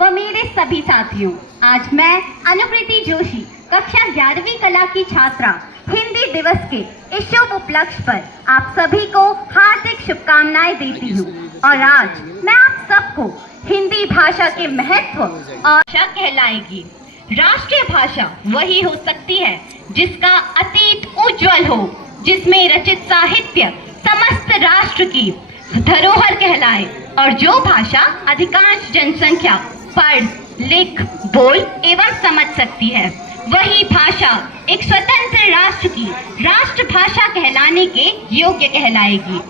व मेरे सभी साथियों, आज मैं अनुकृति जोशी, कक्षा 11वीं कला की छात्रा, हिंदी दिवस के इस शुभ उपलक्ष्य पर आप सभी को हार्दिक शुभकामनाएं देती हूँ। और आज मैं आप सबको हिंदी भाषा के महत्व और भाषा कहलाएगी। राष्ट्रीय भाषा वही हो सकती है जिसका अतीत उज्जवल हो, जिसमें रचित साहित्य समस्त राष्ट्र की धरोहर कहलाए और जो भाषा अधिकांश जनसंख्या पढ़, लिख, बोल एवं समझ सकती है, वही भाषा एक स्वतंत्र राष्ट्र की राष्ट्रभाषा कहलाने के योग्य कहलाएगी।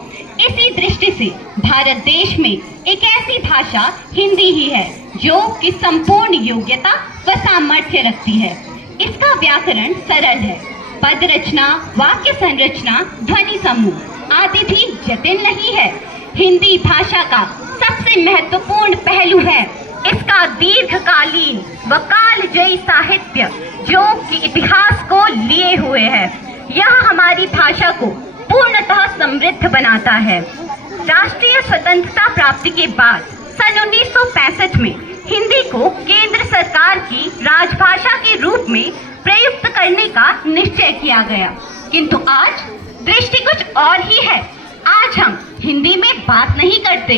इसी दृष्टि से भारत देश में एक ऐसी भाषा हिंदी ही है जो कि संपूर्ण योग्यता व सामर्थ्य रखती है। इसका व्याकरण सरल है, पद रचना, वाक्य संरचना, ध्वनि समूह आदि भी जटिल नहीं है। हिंदी भाषा का सबसे महत्वपूर्ण पहलू है इसका दीर्घकालीन व कालजयी साहित्य जो कि इतिहास को लिए हुए है। यह हमारी भाषा को पूर्णतः समृद्ध बनाता है। राष्ट्रीय स्वतंत्रता प्राप्ति के बाद सन 1965 में हिंदी को केंद्र सरकार की राजभाषा के रूप में प्रयुक्त करने का निश्चय किया गया, किंतु आज दृष्टि कुछ और ही है। आज हम हिंदी में बात नहीं करते।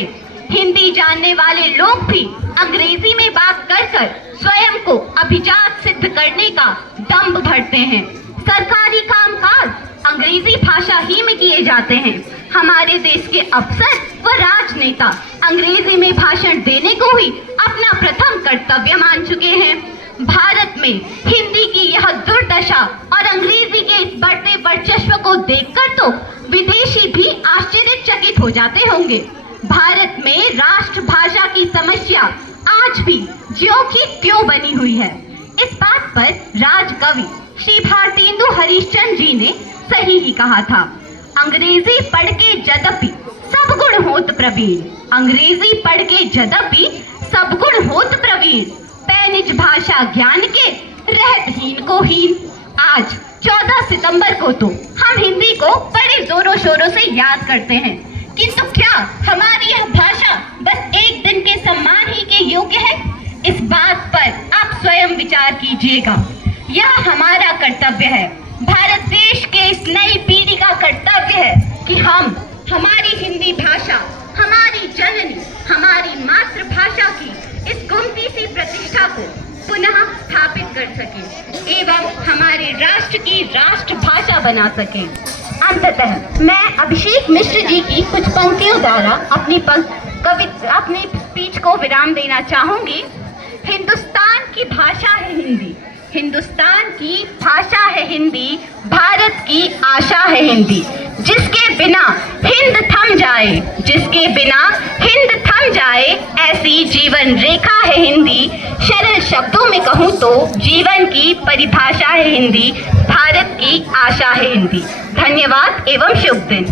हिंदी जानने वाले लोग भी अंग्रेजी में बात कर स्वयं को अभिजात सिद्ध करने का दंभ भरते हैं। सरकारी कामकाज अंग्रेजी भाषा ही में किए जाते हैं। हमारे देश के अफसर व राजनेता अंग्रेजी में भाषण देने को ही अपना प्रथम कर्तव्य मान चुके हैं। भारत में हिंदी की यह दुर्दशा और अंग्रेजी के इस बढ़ते वर्चस्व को देखकर तो विदेशी भी आश्चर्यचकित हो जाते होंगे। भारत में राष्ट्रभाषा की समस्या आज भी ज्यों की त्यों बनी हुई है। इस बात पर राजकवि श्री भारतेंदु हरिश्चंद्र जी ने सही ही कहा था, अंग्रेजी पढ़ के जदपि सब गुण होत प्रवीण, अंग्रेजी पढ़ के जदपि सब गुण होत प्रवीण, निज भाषा ज्ञान के रहत हीन को हीन। आज 14 सितंबर को तो हम हिंदी को बड़े जोरों शोरों से याद करते हैं, किंतु क्या हमारी यह भाषा बस एक दिन के सम्मान ही के योग्य है? इस बात पर आप स्वयं विचार कीजिएगा। यह हमारा कर्तव्य है, भारत देश के इस नई पीढ़ी का कर्तव्य है कि हम हमारी हिंदी भाषा, हमारी जननी, हमारी मातृभाषा की इस गुमती सी प्रतिष्ठा को पुनः स्थापित कर सकें एवं हमारे राष्ट्र की राष्ट्रभाषा बना सकें। अंततः मैं अभिषेक मिश्र जी की कुछ पंक्तियों द्वारा अपनी स्पीच को विराम देना चाहूंगी। हिंदुस्तान की भाषा है हिंदी, हिंदुस्तान की भाषा है हिंदी, भारत की आशा है हिंदी। जिसके बिना हिंद थम जाए, जिसके बिना हिंद थम जाए, ऐसी जीवन रेखा है हिंदी। सरल शब्दों में कहूँ तो जीवन की परिभाषा है हिंदी, भारत की आशा है हिंदी। धन्यवाद एवं शुभ दिन।